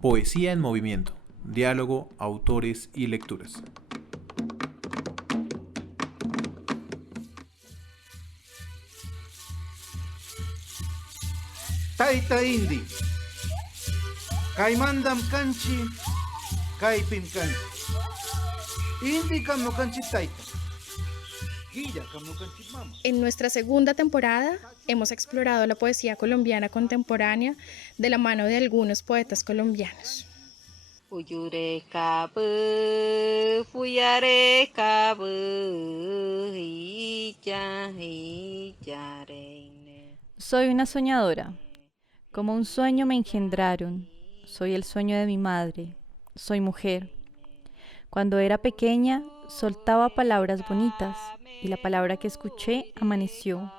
Poesía en movimiento, diálogo, autores y lecturas. Tayta Indi, Kaimandam Kanchi, Kaipim Kanchi. Indi Kamu Kanchi Tayta. Guilla Kamu Kanchi Mama. En nuestra segunda temporada hemos explorado la poesía colombiana contemporánea de la mano de algunos poetas colombianos. Uyure kabu, fuyare kabu, hiyare. Soy una soñadora. Como un sueño me engendraron. Soy el sueño de mi madre. Soy mujer. Cuando era pequeña, soltaba palabras bonitas y la palabra que escuché amaneció.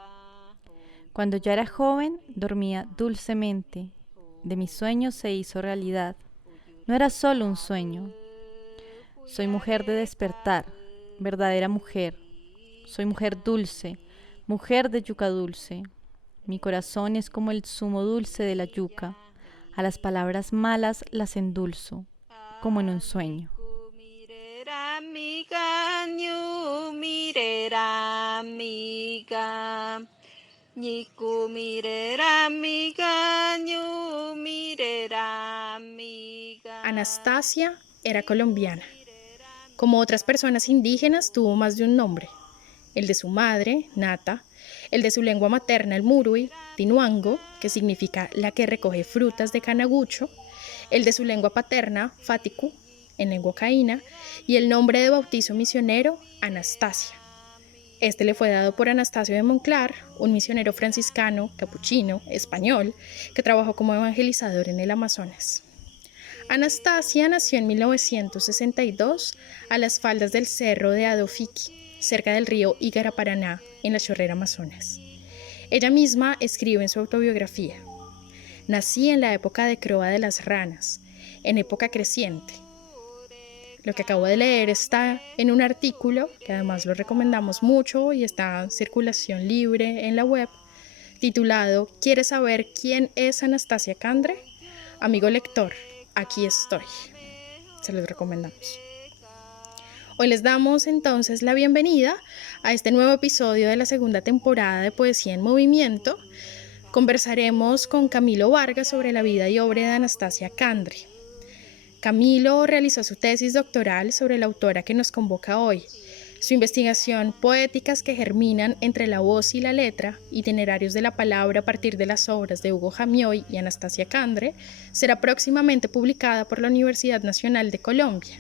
Cuando ya era joven, dormía dulcemente. De mis sueños se hizo realidad. No era solo un sueño. Soy mujer de despertar, verdadera mujer. Soy mujer dulce, mujer de yuca dulce. Mi corazón es como el zumo dulce de la yuca. A las palabras malas las endulzo, como en un sueño. Anastasia era colombiana. Como otras personas indígenas, tuvo más de un nombre. El de su madre, Nata, el de su lengua materna, el murui, Tinuango, que significa la que recoge frutas de Canagucho, el de su lengua paterna, Fatiku, en lengua caína, y el nombre de bautizo misionero, Anastasia. Este le fue dado por Anastasio de Monclar, un misionero franciscano, capuchino, español, que trabajó como evangelizador en el Amazonas. Anastasia nació en 1962 a las faldas del cerro de Adofiqui, cerca del río Igaraparaná, en la chorrera Amazonas. Ella misma escribe en su autobiografía: nací en la época de Croa de las Ranas, en época creciente. Lo que acabo de leer está en un artículo, que además lo recomendamos mucho y está en circulación libre en la web, titulado ¿Quieres saber quién es Anastasia Kandre? Amigo lector, aquí estoy. Se los recomendamos. Hoy les damos entonces la bienvenida a este nuevo episodio de la segunda temporada de Poesía en Movimiento. Conversaremos con Camilo Vargas sobre la vida y obra de Anastasia Kandre. Camilo realizó su tesis doctoral sobre la autora que nos convoca hoy. Su investigación Poéticas que germinan entre la voz y la letra, itinerarios de la palabra a partir de las obras de Hugo Jamioy y Anastasia Kandre, será próximamente publicada por la Universidad Nacional de Colombia.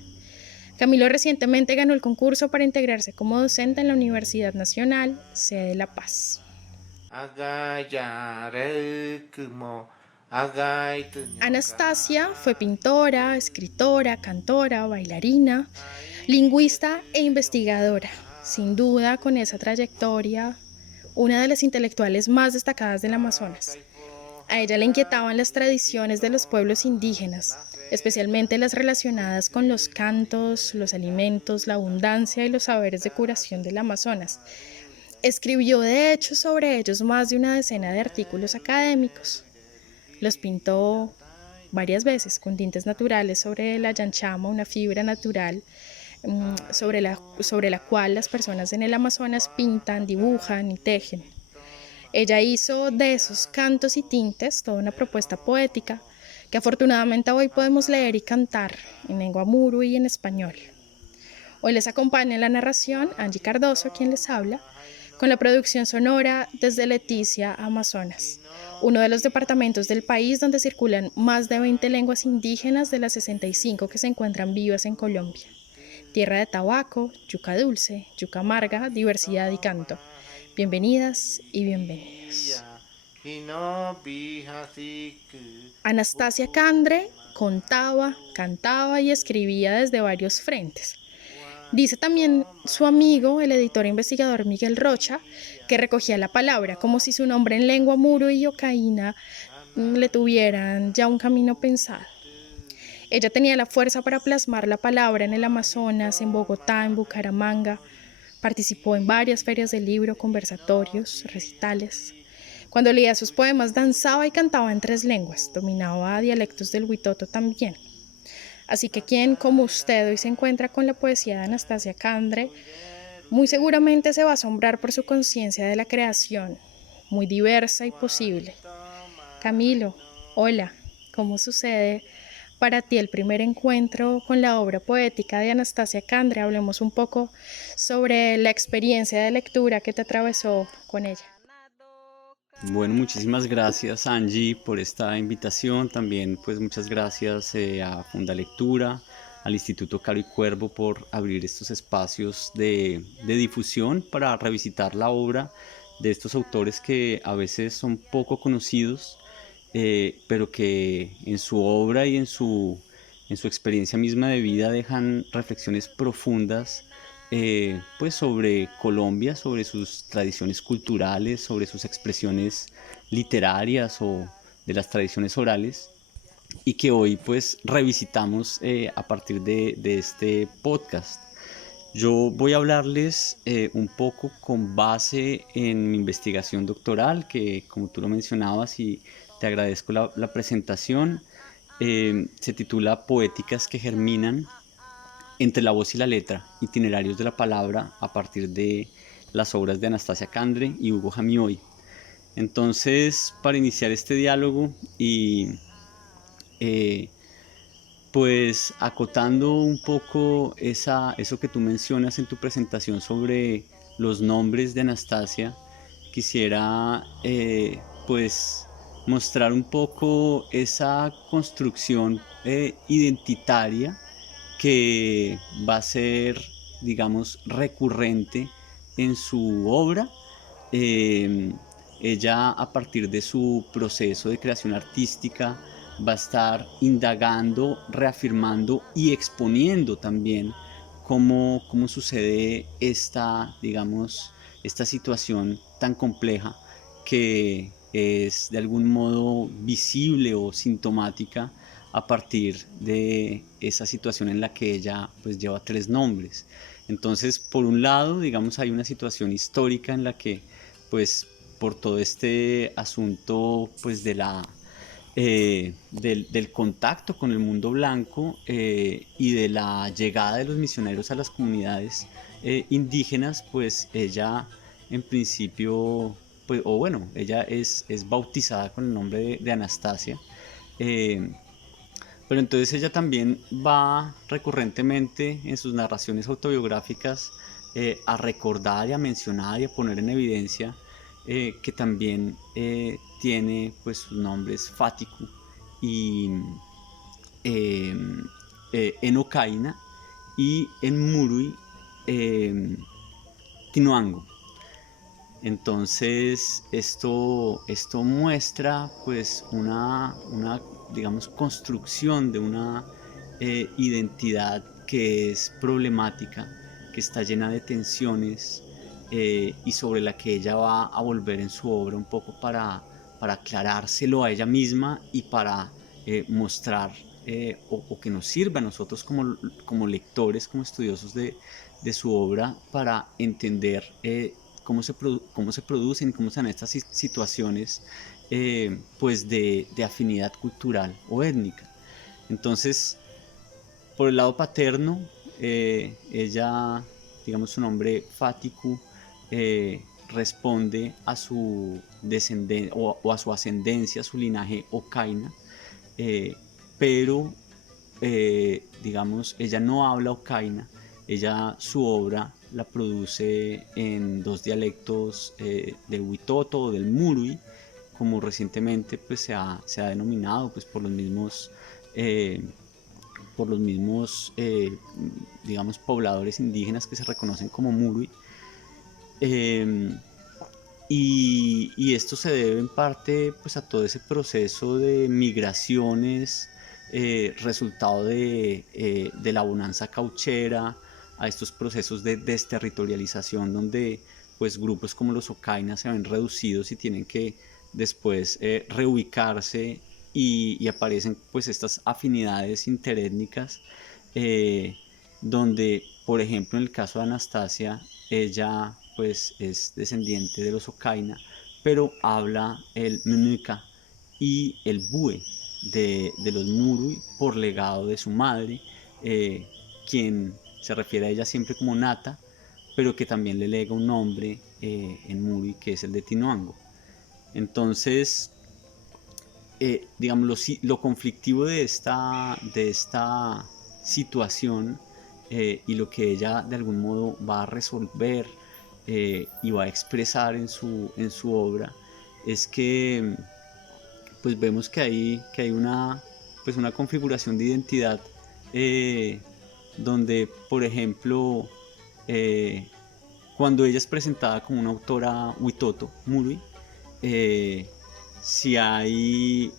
Camilo recientemente ganó el concurso para integrarse como docente en la Universidad Nacional, sede de La Paz. Anastasia fue pintora, escritora, cantora, bailarina, lingüista e investigadora. Sin duda, con esa trayectoria, una de las intelectuales más destacadas del Amazonas. A ella le inquietaban las tradiciones de los pueblos indígenas, especialmente las relacionadas con los cantos, los alimentos, la abundancia y los saberes de curación del Amazonas. Escribió de hecho sobre ellos más de una decena de artículos académicos. Los pintó varias veces con tintes naturales sobre la llanchama, una fibra natural sobre la cual las personas en el Amazonas pintan, dibujan y tejen. Ella hizo de esos cantos y tintes toda una propuesta poética que afortunadamente hoy podemos leer y cantar en lengua muru y en español. Hoy les acompaña en la narración Angie Cardoso, quien les habla, con la producción sonora desde Leticia, Amazonas, uno de los departamentos del país donde circulan más de 20 lenguas indígenas de las 65 que se encuentran vivas en Colombia. Tierra de tabaco, yuca dulce, yuca amarga, diversidad y canto. Bienvenidas y bienvenidos. Anastasia Kandre contaba, cantaba y escribía desde varios frentes. Dice también su amigo, el editor e investigador Miguel Rocha, que recogía la palabra como si su nombre en lengua muro y yocaína le tuvieran ya un camino pensado. Ella tenía la fuerza para plasmar la palabra en el Amazonas, en Bogotá, en Bucaramanga. Participó en varias ferias del libro, conversatorios, recitales. Cuando leía sus poemas danzaba y cantaba en 3 lenguas, dominaba dialectos del huitoto también. Así que quien como usted hoy se encuentra con la poesía de Anastasia Kandre, muy seguramente se va a asombrar por su conciencia de la creación, muy diversa y posible. Camilo, hola, ¿cómo sucede para ti el primer encuentro con la obra poética de Anastasia Kandre? Hablemos un poco sobre la experiencia de lectura que te atravesó con ella. Bueno, muchísimas gracias Angie por esta invitación. También pues muchas gracias a Fundalectura, al Instituto Caro y Cuervo por abrir estos espacios de difusión para revisitar la obra de estos autores que a veces son poco conocidos, pero que en su obra y en su experiencia misma de vida dejan reflexiones profundas, pues sobre Colombia, sobre sus tradiciones culturales, sobre sus expresiones literarias o de las tradiciones orales, y que hoy pues revisitamos a partir de este podcast. Yo voy a hablarles un poco con base en mi investigación doctoral, que como tú lo mencionabas y te agradezco la presentación, se titula Poéticas que germinan entre la voz y la letra, itinerarios de la palabra a partir de las obras de Anastasia Kandre y Hugo Jamioy. Entonces, para iniciar este diálogo y pues acotando un poco eso que tú mencionas en tu presentación sobre los nombres de Anastasia, quisiera pues mostrar un poco esa construcción identitaria que va a ser, digamos, recurrente en su obra. Ella, a partir de su proceso de creación artística, va a estar indagando, reafirmando y exponiendo también cómo sucede digamos, esta situación tan compleja que es de algún modo visible o sintomática a partir de esa situación en la que ella pues lleva 3 nombres. Entonces, por un lado, digamos, hay una situación histórica en la que pues por todo este asunto pues del contacto con el mundo blanco y de la llegada de los misioneros a las comunidades indígenas, pues ella en principio, pues, o bueno, ella es bautizada con el nombre de Anastasia. Pero entonces ella también va recurrentemente en sus narraciones autobiográficas a recordar y a mencionar y a poner en evidencia que también tiene pues sus nombres Fatiku y en Ocaina y en Murui Tinuango. Entonces esto muestra pues una digamos construcción de una identidad que es problemática, que está llena de tensiones y sobre la que ella va a volver en su obra un poco para aclarárselo a ella misma y para mostrar o que nos sirva a nosotros como lectores, como estudiosos de su obra, para entender cómo se producen, cómo se dan estas situaciones pues de afinidad cultural o étnica. Entonces, por el lado paterno, ella, digamos, su nombre Fatiku responde a su descendencia o a su ascendencia, a su linaje Ocaina, pero digamos, ella no habla Ocaina. Ella, su obra la produce en 2 dialectos del Huitoto o del Murui, como recientemente pues se ha denominado pues por los mismos digamos pobladores indígenas que se reconocen como Murui, y esto se debe en parte pues a todo ese proceso de migraciones resultado de la bonanza cauchera, a estos procesos de desterritorialización donde pues grupos como los Ocaina se ven reducidos y tienen que después reubicarse y aparecen pues estas afinidades interétnicas donde, por ejemplo, en el caso de Anastasia, ella pues es descendiente de los Ocaina, pero habla el Munuka y el Bue de los Murui por legado de su madre, quien se refiere a ella siempre como Nata, pero que también le lega un nombre en Muri, que es el de Tinuango. Entonces, digamos, lo conflictivo de esta situación y lo que ella de algún modo va a resolver y va a expresar en su obra es que pues vemos que hay una configuración de identidad donde, por ejemplo, cuando ella es presentada como una autora Witoto, Murui, si hay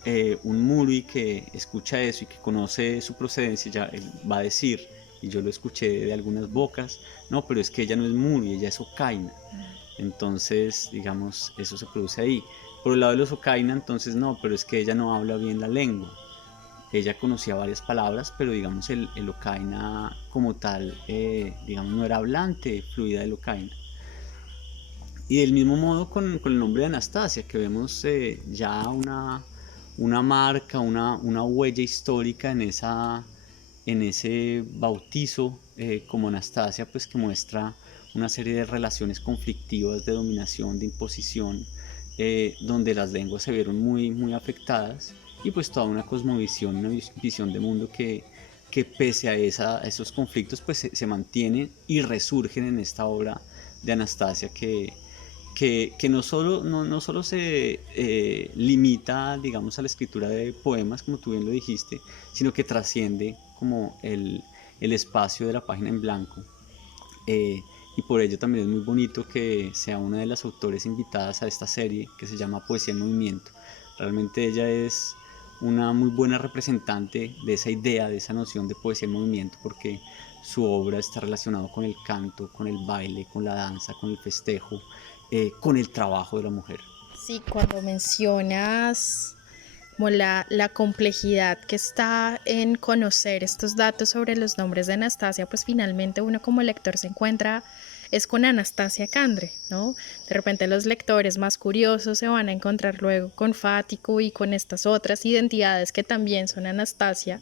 un Murui que escucha eso y que conoce su procedencia, ya él va a decir, y yo lo escuché de algunas bocas, no, pero es que ella no es Murui, ella es Okaina. Entonces, digamos, eso se produce ahí. Por el lado de los Okaina, entonces no, pero es que ella no habla bien la lengua. Ella conocía varias palabras, pero digamos el Okaina como tal, digamos, no era hablante fluida del Okaina. Y del mismo modo con el nombre de Anastasia, que vemos ya una marca, una huella histórica en ese bautizo como Anastasia, pues que muestra una serie de relaciones conflictivas de dominación, de imposición, donde las lenguas se vieron muy, muy afectadas, y pues toda una cosmovisión, una visión de mundo que pese a esos conflictos pues se mantienen y resurgen en esta obra de Anastasia que no solo se limita, digamos, a la escritura de poemas, como tú bien lo dijiste, sino que trasciende como el espacio de la página en blanco. Y por ello también es muy bonito que sea una de las autores invitadas a esta serie que se llama Poesía en Movimiento. Realmente ella es una muy buena representante de esa idea, de esa noción de poesía en movimiento, porque su obra está relacionada con el canto, con el baile, con la danza, con el festejo, con el trabajo de la mujer. Sí, cuando mencionas como la complejidad que está en conocer estos datos sobre los nombres de Anastasia, pues finalmente uno como lector se encuentra es con Anastasia Kandre, ¿no? De repente los lectores más curiosos se van a encontrar luego con Fático y con estas otras identidades que también son Anastasia,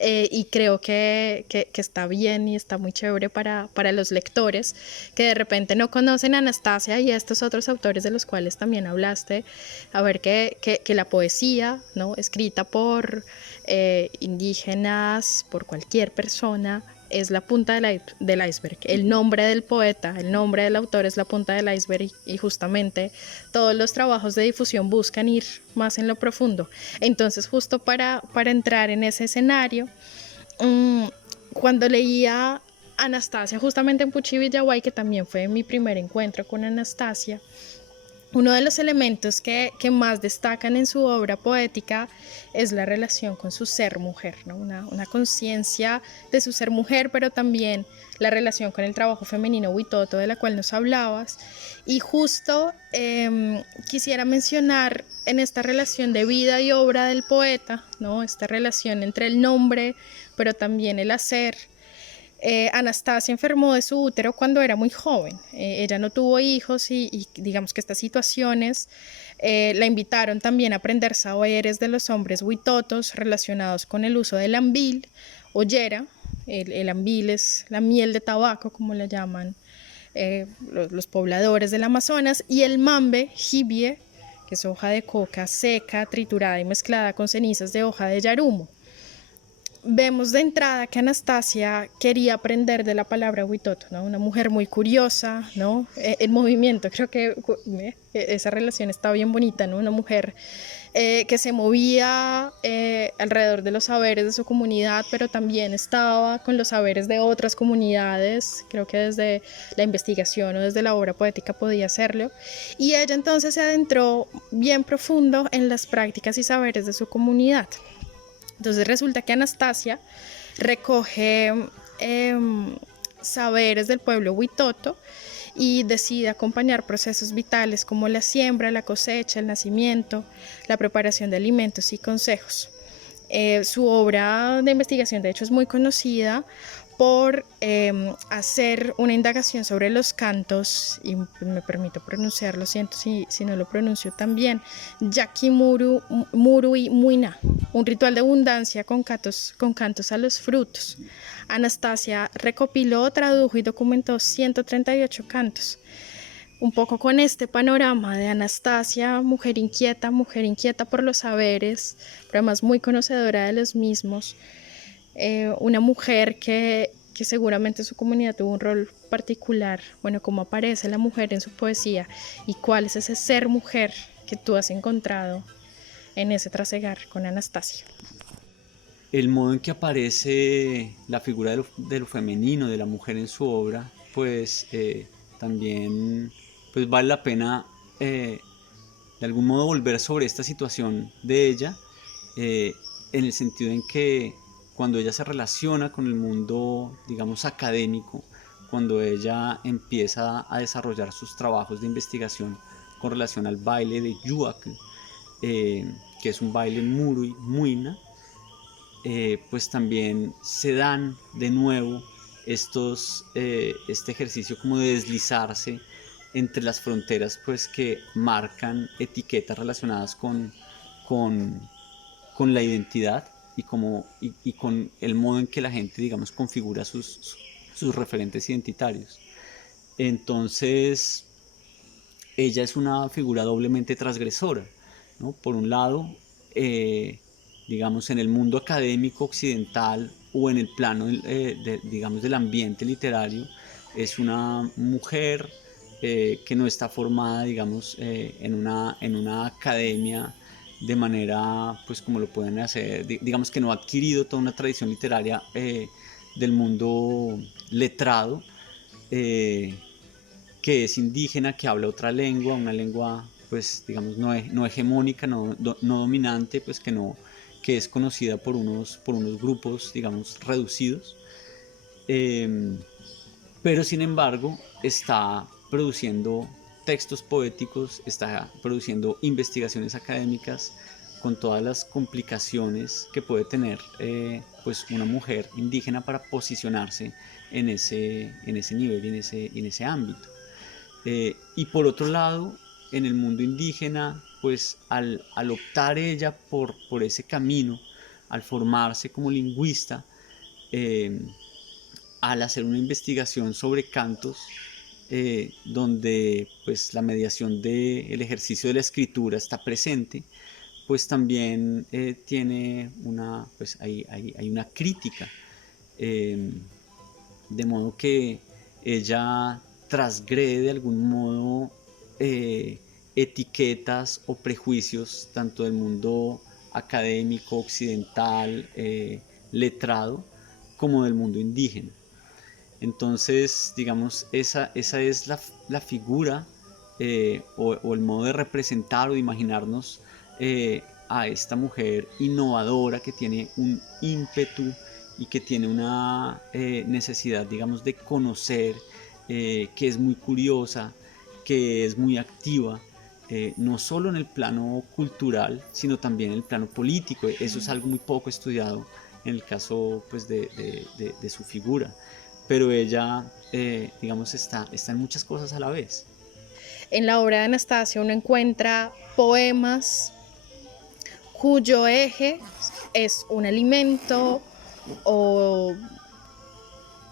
y creo que está bien y está muy chévere para los lectores que de repente no conocen a Anastasia y a estos otros autores de los cuales también hablaste, a ver que la poesía, ¿no?, escrita por indígenas, por cualquier persona, es la punta del iceberg. El nombre del poeta, el nombre del autor es la punta del iceberg, y justamente todos los trabajos de difusión buscan ir más en lo profundo. Entonces, justo para entrar en ese escenario, cuando leía Anastasia justamente en Puchi Villaguay, que también fue mi primer encuentro con Anastasia, uno de los elementos que más destacan en su obra poética es la relación con su ser mujer, ¿no? Una conciencia de su ser mujer, pero también la relación con el trabajo femenino Witoto, de la cual nos hablabas. Y justo quisiera mencionar en esta relación de vida y obra del poeta, ¿no?, esta relación entre el nombre, pero también el hacer. Anastasia enfermó de su útero cuando era muy joven. Ella no tuvo hijos y digamos que estas situaciones la invitaron también a aprender saberes de los hombres huitotos relacionados con el uso del ambil o yera. El ambil es la miel de tabaco, como la llaman los pobladores del Amazonas, y el mambe, jibie, que es hoja de coca seca, triturada y mezclada con cenizas de hoja de yarumo. Vemos de entrada que Anastasia quería aprender de la palabra Witoto, ¿no? Una mujer muy curiosa, ¿no? En movimiento, creo que esa relación está bien bonita, ¿no? Una mujer que se movía alrededor de los saberes de su comunidad, pero también estaba con los saberes de otras comunidades. Creo que desde la investigación o desde la obra poética podía hacerlo. Y ella entonces se adentró bien profundo en las prácticas y saberes de su comunidad. Entonces resulta que Anastasia recoge saberes del pueblo Witoto y decide acompañar procesos vitales como la siembra, la cosecha, el nacimiento, la preparación de alimentos y consejos. Su obra de investigación, de hecho, es muy conocida por hacer una indagación sobre los cantos, y me permito pronunciarlo, siento si no lo pronuncio tan bien, Yakimurui Muina, un ritual de abundancia con cantos a los frutos. Anastasia recopiló, tradujo y documentó 138 cantos. Un poco con este panorama de Anastasia, mujer inquieta por los saberes, pero además muy conocedora de los mismos, una mujer que seguramente en su comunidad tuvo un rol particular, bueno, cómo aparece la mujer en su poesía y cuál es ese ser mujer que tú has encontrado en ese trasegar con Anastasia. El modo en que aparece la figura de lo femenino, de la mujer en su obra, pues también pues vale la pena de algún modo volver sobre esta situación de ella, en el sentido en que cuando ella se relaciona con el mundo, digamos, académico, cuando ella empieza a desarrollar sus trabajos de investigación con relación al baile de Yuak, que es un baile Murui Muina, pues también se dan de nuevo este ejercicio como de deslizarse entre las fronteras, pues que marcan etiquetas relacionadas con la identidad y con el modo en que la gente, digamos, configura sus referentes identitarios. Entonces, ella es una figura doblemente transgresora, ¿no? Por un lado, digamos, en el mundo académico occidental o en el plano, digamos, del ambiente literario, es una mujer que no está formada, digamos, en una academia de manera, pues como lo pueden hacer, digamos que no ha adquirido toda una tradición literaria del mundo letrado, que es indígena, que habla otra lengua, una lengua, pues digamos, no hegemónica, no dominante, pues que es conocida por unos grupos, digamos, reducidos, pero sin embargo está produciendo textos poéticos, está produciendo investigaciones académicas con todas las complicaciones que puede tener pues una mujer indígena para posicionarse en ese nivel y en ese ámbito. Y por otro lado, en el mundo indígena, pues al optar ella por ese camino, al formarse como lingüista, al hacer una investigación sobre cantos, donde pues la mediación del ejercicio de la escritura está presente, pues también tiene pues hay una crítica, de modo que ella transgrede de algún modo etiquetas o prejuicios tanto del mundo académico, occidental, letrado, como del mundo indígena. Entonces, digamos, esa es la figura o el modo de representar o de imaginarnos a esta mujer innovadora que tiene un ímpetu y que tiene una necesidad, digamos, de conocer, que es muy curiosa, que es muy activa, no solo en el plano cultural, sino también en el plano político. Eso es algo muy poco estudiado en el caso, pues, de su figura. Pero ella, digamos, está en muchas cosas a la vez. En la obra de Anastasia uno encuentra poemas cuyo eje es un alimento o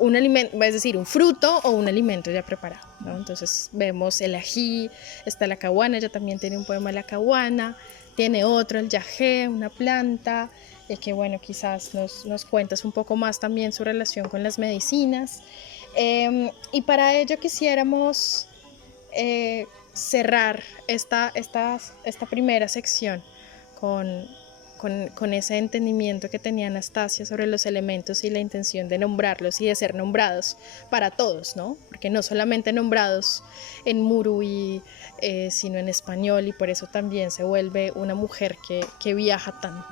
es decir, un fruto o un alimento ya preparado, ¿no? Entonces vemos el ají, está la caguana, ella también tiene un poema de la caguana, tiene otro, el yagé, una planta, que bueno, quizás nos cuentas un poco más también su relación con las medicinas. Y para ello quisiéramos cerrar esta primera sección con ese entendimiento que tenía Anastasia sobre los elementos y la intención de nombrarlos y de ser nombrados para todos, ¿no? Porque no solamente nombrados en Murui, sino en español, y por eso también se vuelve una mujer que viaja tanto.